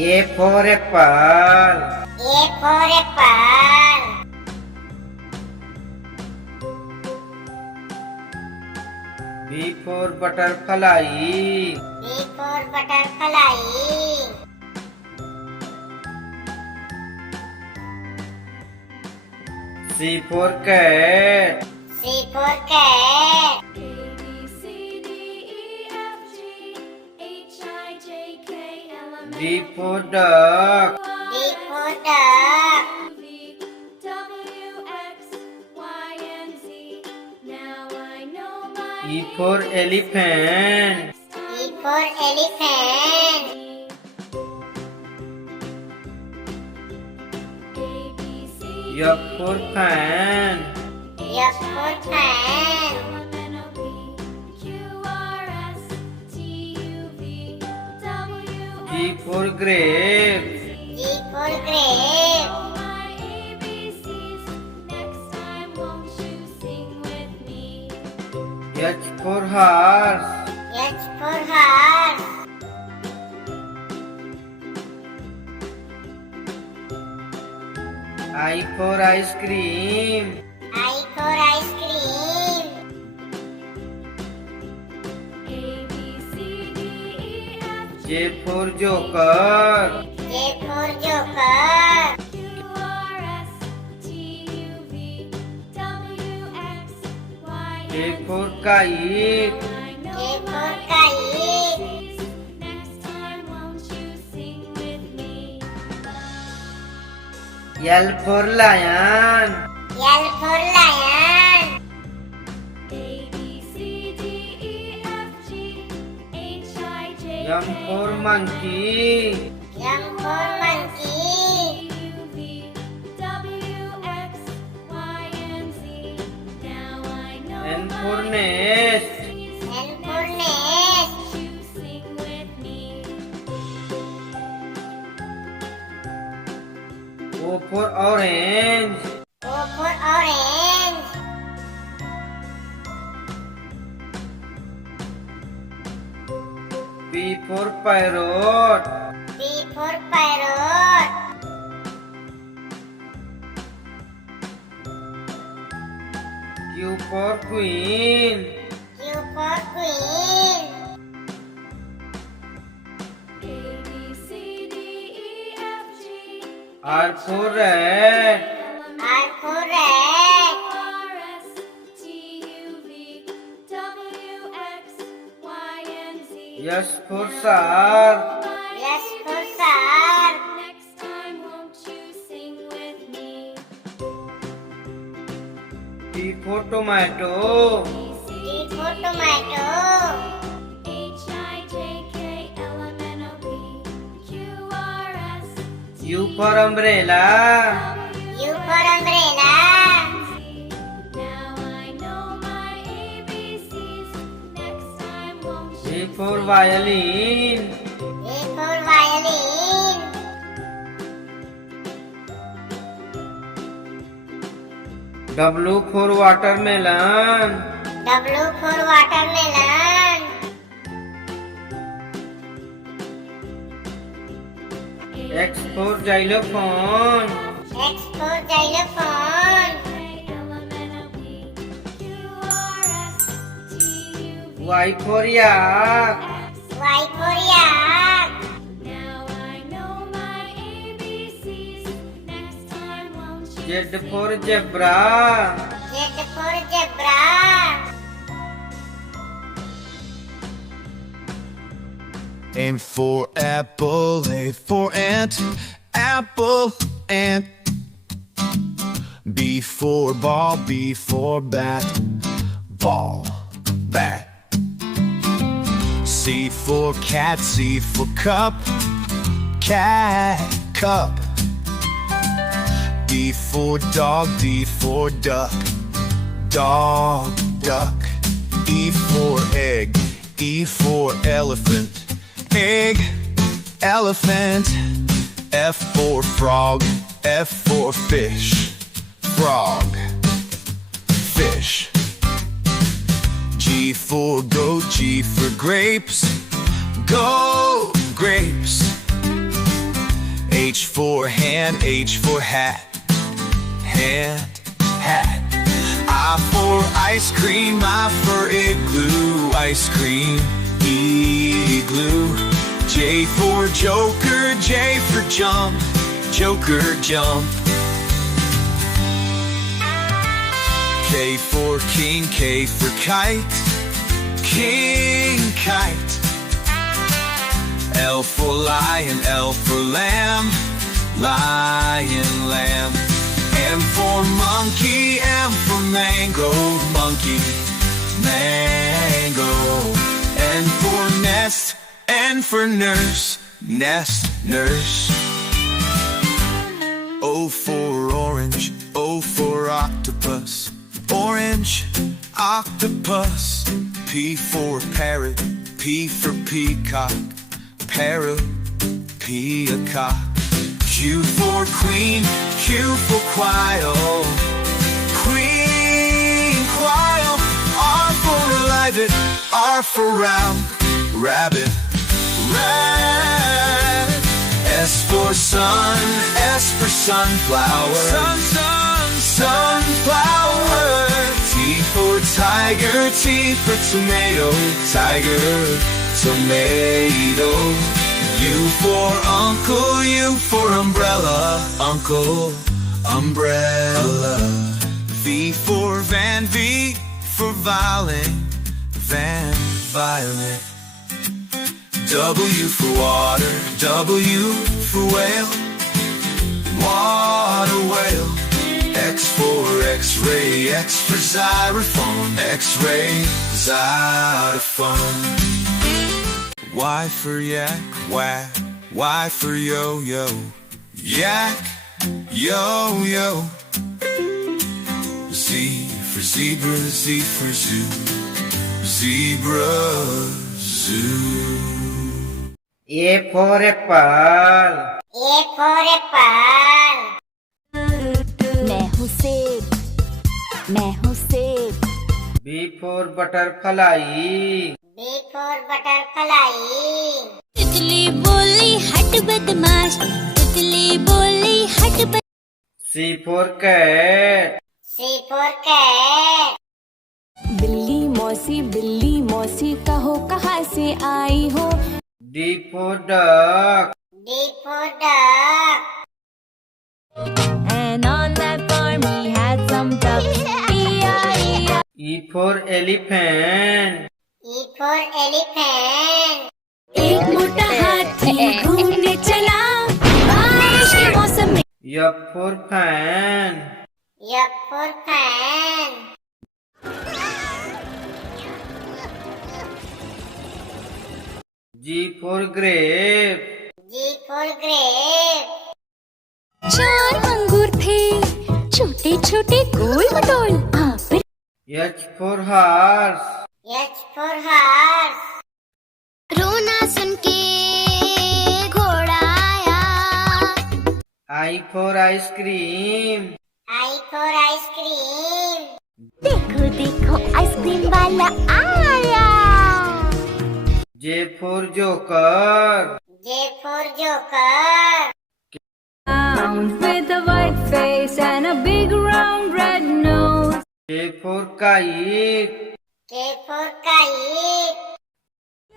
A for apple. A for apple. B for butterfly. B for butterfly. C for cat. C for cat. D for duck. D for duck. E for elephant. E for elephant. F for fan. F for fan. G for grapes. G for grape. H for horse. H for horse. I for ice cream. I for ice cream. J for joker. J for joker. K for kite. K for kite. L for lion. L for lion. M for monkey. M for monkey. N for nest. N for nest. O for orange. O for orange. P for parrot. P for parrot. Q for queen. Q for queen. R for rat. R for rat. S for shark. S for shark. T for tomato. T for tomato. U for umbrella. U for umbrella. V for violin. V for violin. W for watermelon. W for watermelon. X for xylophone. X for xylophone. Y for yak. Y for yak. Z for zebra. Z for zebra. A for apple, A for ant, apple, ant. B for ball, B for bat, ball, bat. C for cat, C for cup, cat, cup. D for dog, D for duck, dog, duck. E for egg, E for elephant, egg, elephant. F for frog, F for fish, frog, fish. G for goat, G for grapes, go grapes. H for hand, H for hat. Hand, hat. I for ice cream, I for igloo. Ice cream, igloo. J for joker, J for jump. Joker, jump. K for king, K for kite. King, kite. L for lion, L for lamb. Lion, lamb. M for monkey, M for mango. Monkey, mango. N for nest, N for nurse. Nest, nurse. O for orange, O for octopus. Orange, octopus. P for parrot, P for peacock. Parrot, peacock. Q for queen, Q for quail. Queen, quail. R for rabbit, R for round. Rabbit, rat. S for sun, S for sunflower. Sun, sun, sunflower. T for tiger, T for tomato. Tiger, tomato. U for uncle, U for umbrella. Uncle, umbrella. V for van, V for violin. Van, violin. W for water, W for whale. Water whale. X for x-ray, X for xylophone. X-ray, xylophone. Y for yak, whack. Y for yo-yo. Yak, yo-yo. Z for zebra, Z for zoo. Zebra, zoo. A for apple. A for apple. मैं हूँ सेब, मैं हूँ सेब। B for butterfly. B for butterfly. तितली बोली हट बदमाश, तितली बोली हट बद। C for cat. C for cat. बिल्ली मौसी कहो कहाँ से आई हो। D for duck. D for duck. And on that farm he had some ducks. E-I-E-I. E for elephant. E for elephant. एक मोटा हाथी घूमने चला बारिश के मौसम में। F for fan. F for fan. G for grape. G for grape. चार अंगूर थे छोटे छोटे गोल मटोल। H for horse. H for horse. रोना सुन के घोड़ा आया। I for ice cream. I for ice cream. देखो देखो आइसक्रीम वाला आया। J for joker. J for joker. With a white face and a big round red nose. K for kite. K for kite.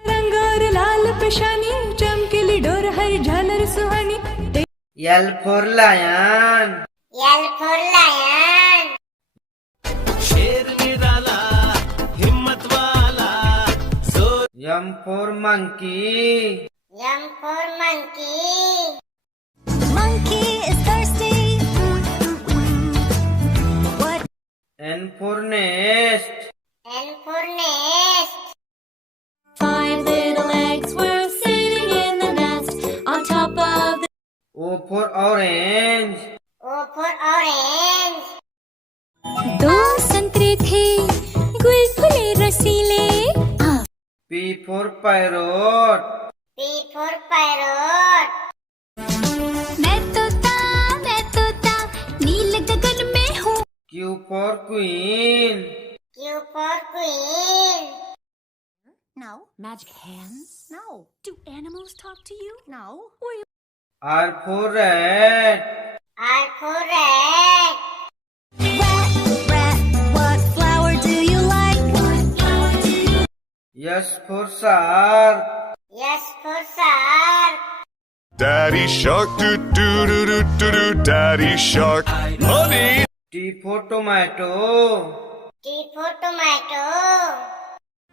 रंग और लाल पेशानी चमकीली door हर झालर सुहानी। L for lion. L for lion. M for monkey. M for monkey. Monkey is thirsty. What? N for nest. N for nest. Five little eggs were sitting in the nest on top of the. O for orange. O for orange. दो संतरे थे गुलगुले रसीले। P for parrot. P for parrot. मैं तोता नील गगन में हूँ। Q for queen. Q for queen. No. Magic hands? No. Do animals talk to you? No. R for rat. R for rat. Rat, what flower do you like? S for shark. S for shark. Daddy shark, do do do do do do. Daddy shark, honey. T for tomato. T for tomato.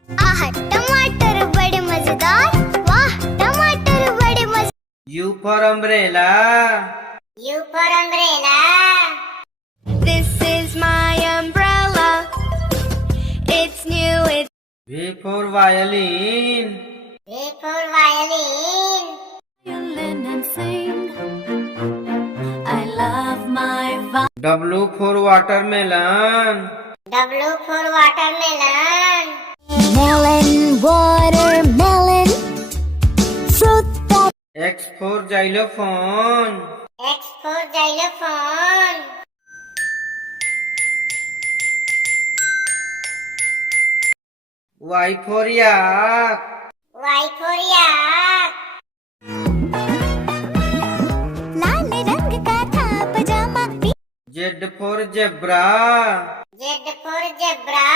आह टमाटर बड़े मजेदार वाह टमाटर बड़े मजे U for umbrella. U for umbrella. This is my umbrella. It's new, it's V for violin. V for violin. violin and sing. I love my W for watermelon. W for watermelon. melon watermelon fruit that X for xylophone. X for xylophone. Y for yak. Y for yak. लाल रंग का था पजामा Z for zebra. Z for zebra.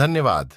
धन्यवाद।